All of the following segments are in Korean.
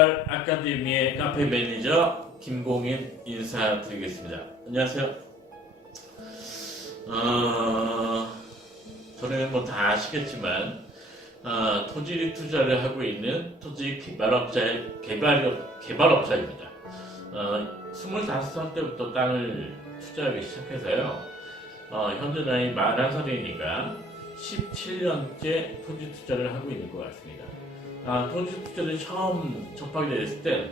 개발 아카데미의 카페 매니저 김공인 인사드리겠습니다. 안녕하세요. 어, 저는 뭐 다 아시겠지만 어, 토지 투자를 하고 있는 토지 개발업자 개발 개발업자입니다. 어, 25살 때부터 땅을 투자하기 시작해서요. 어, 현재 나이 41살이니까 17년째 토지 투자를 하고 있는 것 같습니다. 아, 토지 투자를 처음 접하게 됐을 때,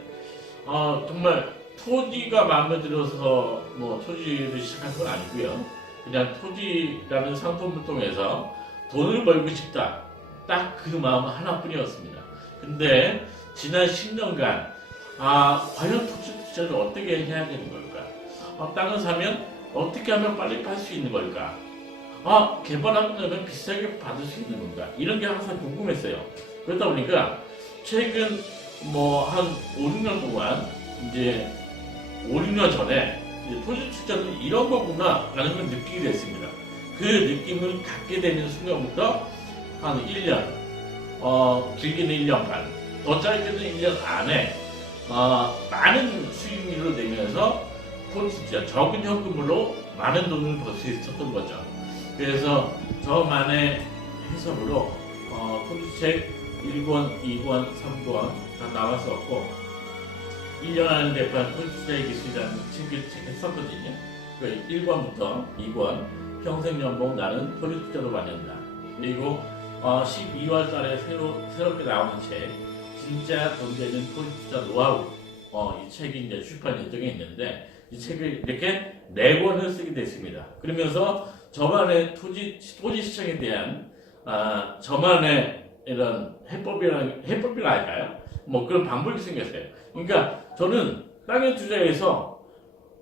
아, 정말 토지가 마음에 들어서 뭐 토지를 시작한 건 아니고요. 그냥 토지라는 상품을 통해서 돈을 벌고 싶다. 딱 그 마음 하나뿐이었습니다. 근데 지난 10년간, 아, 과연 토지 투자를 어떻게 해야 되는 걸까? 아, 땅을 사면 어떻게 하면 빨리 팔 수 있는 걸까? 아, 개발하고 나면 비싸게 받을 수 있는 건가? 이런 게 항상 궁금했어요. 그러다 보니까 최근 뭐 한 5, 6년 동안 이제 5, 6년 전에 토지 투자는 이런 거구나 라는 걸 느끼게 됐습니다. 그 느낌을 갖게 되는 순간부터 한 1년, 어, 길게는 1년 반, 더 짧게는 1년 안에 어, 많은 수익률을 내면서 토지 투자, 적은 현금으로 많은 돈을 벌 수 있었던 거죠. 그래서 저만의 해석으로 어, 토지책 1권, 2권, 3권 다 나왔었고 1년 하는 대판 토지투자의 기술이라는 책을 책을 썼거든요. 그 1권부터 2권 평생 연봉 나는 토지투자로 받는다. 그리고 어, 12월 달에 새로, 새롭게 나오는 책 진짜 돈 되는 토지투자 노하우 어, 이 책이 이제 출판 예정에 있는데 이 책을 이렇게 네 권을 쓰게 됐습니다. 그러면서 저만의 토지 토지 시장에 대한 아, 저만의 이런 해법이라 해법이라 할까요? 뭐 그런 방법이 생겼어요. 그러니까 저는 땅에 투자해서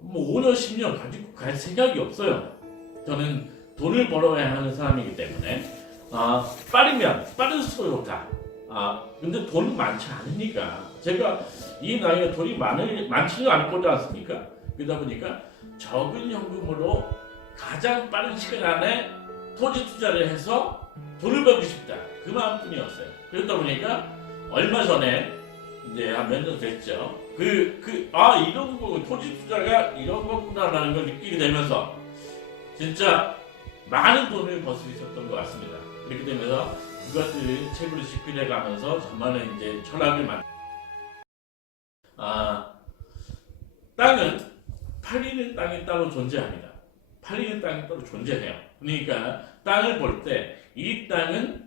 뭐 5년 10년 가지고 갈 생각이 없어요. 저는 돈을 벌어야 하는 사람이기 때문에 아, 빠르면 속도로 좋다. 아 근데 돈이 많지 않으니까 제가 이 나이에 돈이 많을 많지는 않거든 않습니까? 그러다 보니까 적은 현금으로 가장 빠른 시간 안에 토지 투자를 해서 돈을 벌고 싶다. 그 마음뿐이었어요. 그러다 보니까 얼마 전에 이제 한 몇 년 됐죠. 그, 그, 아, 이런 거, 토지 투자가 이런 거구나라는 걸 느끼게 되면서 진짜 많은 돈을 벌 수 있었던 것 같습니다. 이렇게 되면서 그것들을 책으로 집필해 가면서 저만의 이제 철학을 만 아, 땅은 팔리는 땅이 따로 존재합니다. 팔리는 땅이 따로 존재해요. 그러니까 땅을 볼 때 이 땅은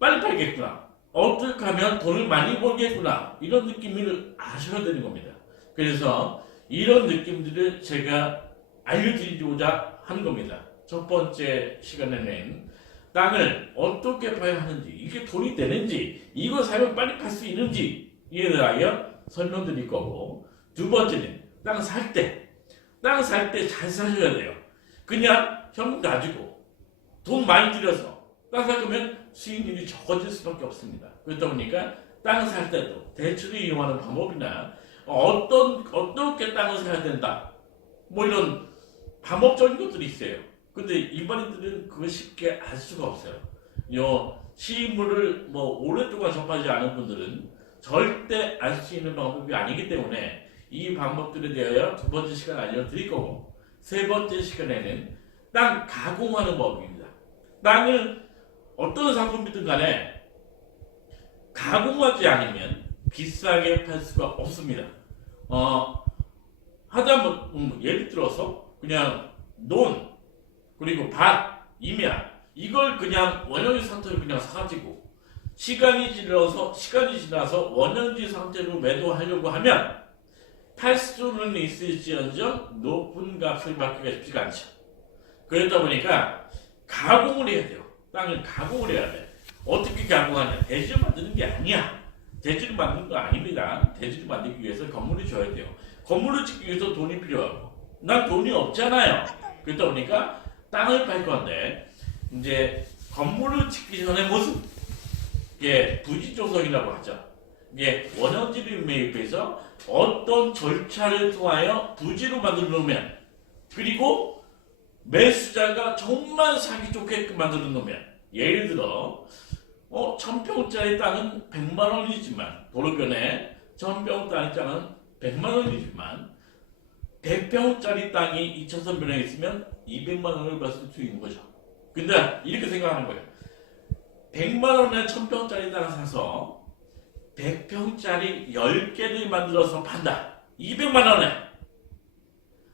빨리 팔겠구나. 어떻게 하면 돈을 많이 벌겠구나. 이런 느낌을 아셔야 되는 겁니다. 그래서 이런 느낌들을 제가 알려드리고자 하는 겁니다. 첫 번째 시간에는 땅을 어떻게 봐야 하는지, 이게 돈이 되는지, 이거 사면 빨리 팔 수 있는지, 이에 대하여 설명드릴 거고, 두 번째는 땅 살 때, 땅 살 때 잘 사셔야 돼요. 그냥 현금 가지고 돈 많이 들여서 땅 살 거면 수익률이 적어질 수밖에 없습니다. 그렇다 보니까 땅 살 때도 대출을 이용하는 방법이나 어떤 어떻게 땅을 사야 된다, 뭐 이런 방법적인 것들이 있어요. 근데 일반인들은 그걸 쉽게 알 수가 없어요. 요 시물을 뭐 오랫동안 접하지 않은 분들은 절대 알 수 있는 방법이 아니기 때문에 이 방법들에 대하여 두 번째 시간 알려드릴 거고 세 번째 시간에는 땅 가공하는 법입니다. 땅을 어떤 상품이든 간에 가공하지 않으면 비싸게 팔 수가 없습니다. 어, 하다못 음, 예를 들어서 그냥 논 그리고 밭, 임야 이걸 그냥 원형의 상태로 그냥 사가지고 시간이 지나서 시간이 지나서 원형지 상태로 매도하려고 하면 팔 수는 있을지언정 높은 값을 받기가 쉽지가 않죠. 그러다 보니까 가공을 해야 돼요. 땅을 가공을 해야 돼. 어떻게 가공하냐? 대지를 만드는 게 아니야. 대지를 만드는 거 아닙니다. 대지를 만들기 위해서 건물을 줘야 돼요. 건물을 짓기 위해서 돈이 필요하고 난 돈이 없잖아요. 그러다 보니까 땅을 팔 건데 이제 건물을 짓기 전에 모습 이게 부지 조성이라고 하죠. 이게 원형지를 매입해서 어떤 절차를 통하여 부지로 만들어 놓으면 그리고 매수자가 정말 사기 좋게끔 만들어 놓으면 예를 들어 어, 천평짜리 땅은 100만 원이지만 도로변에 전병 땅장은 100만 원이지만 100평짜리 땅이 2차선 변형에 있으면 200만 원을 받을 수 있는 거죠. 근데 이렇게 생각하는 거예요. 100만 원에 1000평짜리 땅을 사서 100평짜리 10개를 만들어서 판다. 200만 원에.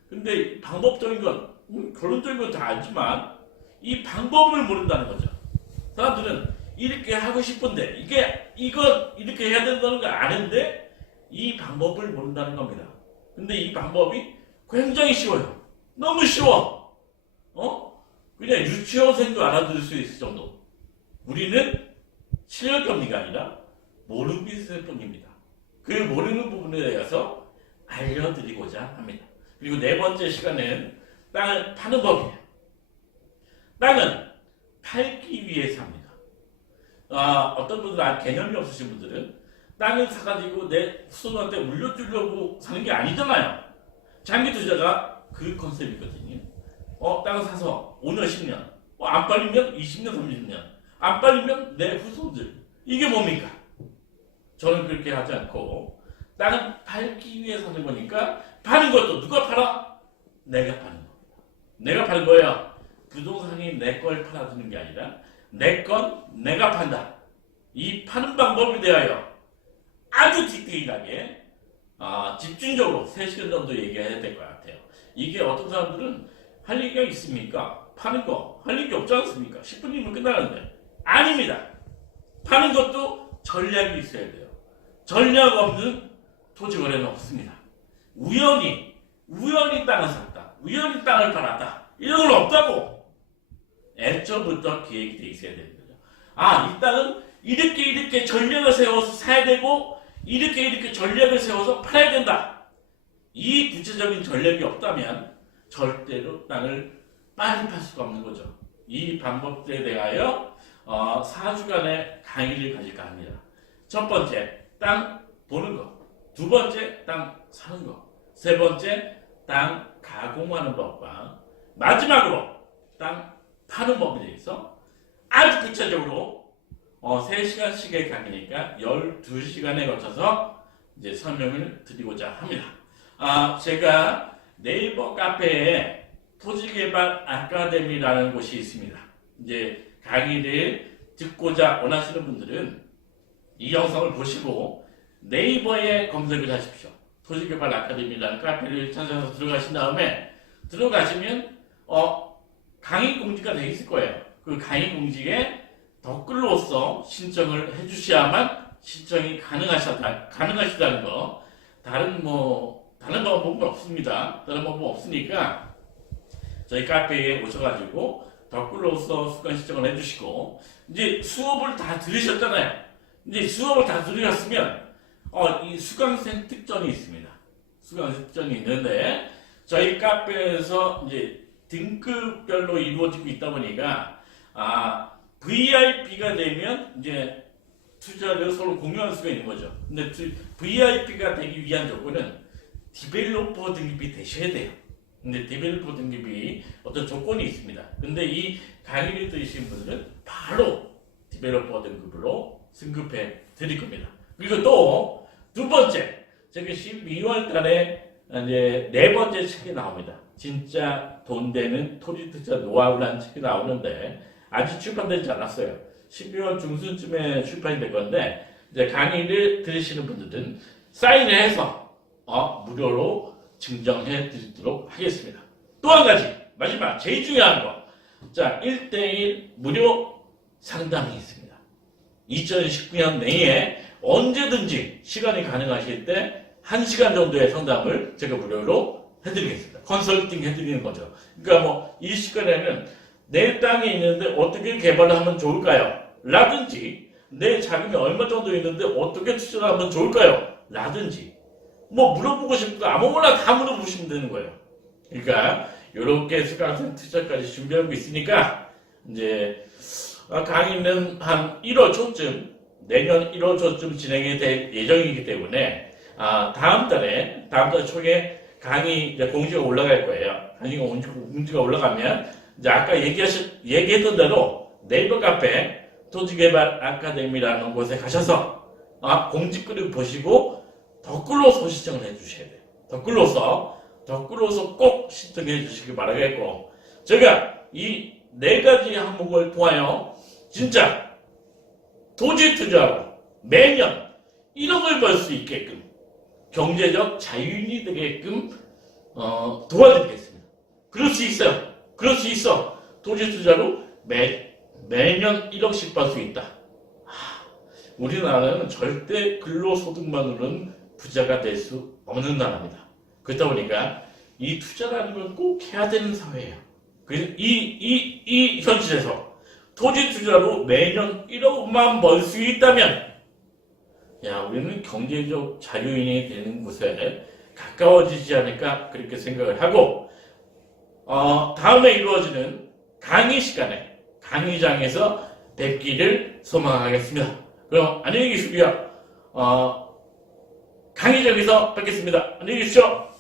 근데 방법적인 건 음, 결론적인 건 다 알지만 이 방법을 모른다는 거죠. 사람들은 이렇게 하고 싶은데 이게 이거 이렇게 해야 된다는 걸 아는데 이 방법을 모른다는 겁니다. 근데 이 방법이 굉장히 쉬워요. 너무 쉬워. 어? 그냥 유치원생도 알아들을 수 있을 정도. 우리는 실력 없는가 아니라 모르고 있을 뿐입니다. 그 모르는 부분에 대해서 알려드리고자 합니다. 그리고 네 번째 시간은 땅을 파는 법이에요. 땅은 팔기 위해서 합니다. 아, 어떤 분들은 아, 개념이 없으신 분들은 땅을 사가지고 내 후손한테 물려주려고 사는 게 아니잖아요. 장기 투자가 그 컨셉이거든요. 어, 땅을 사서 5년, 10년, 어, 안 빨리면 20년, 30년, 안 빨리면 내 후손들. 이게 뭡니까? 저는 그렇게 하지 않고 땅은 팔기 위해서 하는 거니까 파는 것도 누가 팔아? 내가 파는 겁니다. 내가 파는 거예요. 부동산이 내 걸 팔아주는 게 아니라 내 건 내가 판다. 이 파는 방법에 대하여 아주 디테일하게 아, 집중적으로 3시간 정도 얘기해야 될 것 같아요. 이게 어떤 사람들은 할 얘기가 있습니까? 파는 거 할 얘기 없지 않습니까? 10분이면 끝나는데 아닙니다. 파는 것도 전략이 있어야 돼요. 전략 없는 토지 거래는 없습니다. 우연히 우연히 땅을 샀다. 우연히 땅을 팔았다. 이런 건 없다고. 애초부터 계획이 돼 있어야 되는 거죠. 아, 이 땅은 이렇게 이렇게 전략을 세워서 사야 되고 이렇게 이렇게 전략을 세워서 팔아야 된다. 이 구체적인 전략이 없다면 절대로 땅을 빨리 팔 수가 없는 거죠. 이 방법에 대하여 어, 4주간의 강의를 가질까 합니다. 첫 번째, 땅 보는 거. 두 번째, 땅 사는 거. 세 번째, 땅 가공하는 법과 마지막으로 땅 파는 법에 대해서 아주 구체적으로 어, 3시간씩의 강의니까 12시간에 거쳐서 이제 설명을 드리고자 합니다. 아, 제가 네이버 카페에 토지개발 아카데미라는 곳이 있습니다. 이제 강의를 듣고자 원하시는 분들은 이 영상을 보시고 네이버에 검색을 하십시오. 토지개발 아카데미라는 카페를 찾아서 들어가신 다음에 들어가시면 어, 강의 공지가 되어 있을 거예요. 그 강의 공지에 댓글로서 신청을 해주셔야만 신청이 가능하시다, 가능하시다는 거. 다른 뭐, 다른 방법은 없습니다. 다른 방법 없으니까 저희 카페에 오셔가지고 댓글로서 수강 신청을 해주시고 이제 수업을 다 들으셨잖아요. 이제 수업을 다 들으셨으면 어, 이 수강생 특전이 있습니다. 수강생 특전이 있는데 저희 카페에서 이제 등급별로 이루어지고 있다 보니까 아 VIP가 되면 이제 투자를 서로 공유할 수가 있는 거죠. 근데 VIP가 되기 위한 조건은 디벨로퍼 등급이 되셔야 돼요. 근데 디벨로퍼 등급이 어떤 조건이 있습니다. 근데 이 강의를 들으신 분들은 바로 디벨로퍼 등급으로 승급해 드릴 겁니다. 그리고 또 두 번째, 제가 12월 달에 이제 네 번째 책이 나옵니다. 진짜 돈 되는 토지 투자 노하우라는 책이 나오는데 아직 출판되지 않았어요. 12월 중순쯤에 출판이 될 건데 이제 강의를 들으시는 분들은 사인을 해서 어, 무료로 증정해 드리도록 하겠습니다. 또 한 가지 마지막 제일 중요한 거. 자, 1대1 무료 상담이 있습니다. 2019년 내에 언제든지 시간이 가능하실 때 1시간 정도의 상담을 제가 무료로 해드리겠습니다. 컨설팅 해드리는 거죠. 그러니까 뭐 이 시간에는 내 땅에 있는데 어떻게 개발을 하면 좋을까요? 라든지 내 자금이 얼마 정도 있는데 어떻게 투자를 하면 좋을까요? 라든지 뭐 물어보고 싶은 거 아무거나 다 물어보시면 되는 거예요. 그러니까 이렇게 수강생 투자까지 준비하고 있으니까 이제 아, 강의는 한 1월 초쯤 내년 1월 초쯤 진행이 될 예정이기 때문에 아, 다음 달에 다음 달 초에 강의 공지가 올라갈 거예요. 강의가 공지- 공지가 올라가면 이제 아까 얘기하신 얘기했던 대로 네이버 카페 토지개발 아카데미라는 곳에 가셔서 아, 공지 글을 보시고 댓글로서 시청을 해주셔야 돼요. 댓글로서 댓글로서 꼭 시청해 주시기 바라겠고 제가 이 네 가지 항목을 통하여 진짜 도지 투자로 매년 1억을 벌 수 있게끔 경제적 자유인이 되게끔 어, 도와드리겠습니다. 그럴 수 있어요. 그럴 수 있어. 도지 투자로 매, 매년 1억씩 벌 수 있다. 하, 우리나라는 절대 근로소득만으로는 부자가 될 수 없는 나라입니다. 그렇다 보니까 이 투자라는 건꼭 해야 되는 사회예요. 그래서 이, 이, 이 현실에서 토지 투자로 매년 1억만 벌 수 있다면 야, 우리는 경제적 자유인이 되는 곳에 가까워지지 않을까 그렇게 생각을 하고 어, 다음에 이루어지는 강의 시간에 강의장에서 뵙기를 소망하겠습니다. 그럼 안녕히 계시고요. 어, 강의장에서 뵙겠습니다. 안녕히 계십시오.